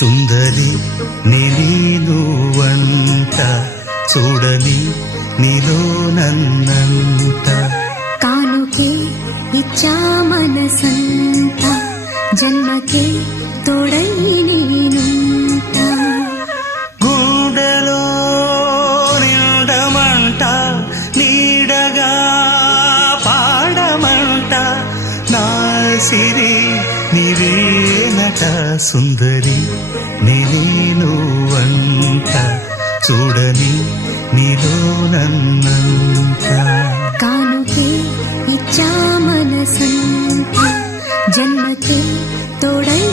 సుందరి నీనువంట చూడని నీలో నన్నంత కానుకే ఇచ్చా మనసంత జన్మకే తోడై నేనుంట గుండెలో నిండమంట నీడగా పాడమంట నా సిరి నీవేనట సుందరి నీనువంట చూడని నీలో నన్నంత కానుకే ఇచ్చా మనసంత జన్మకే తోడై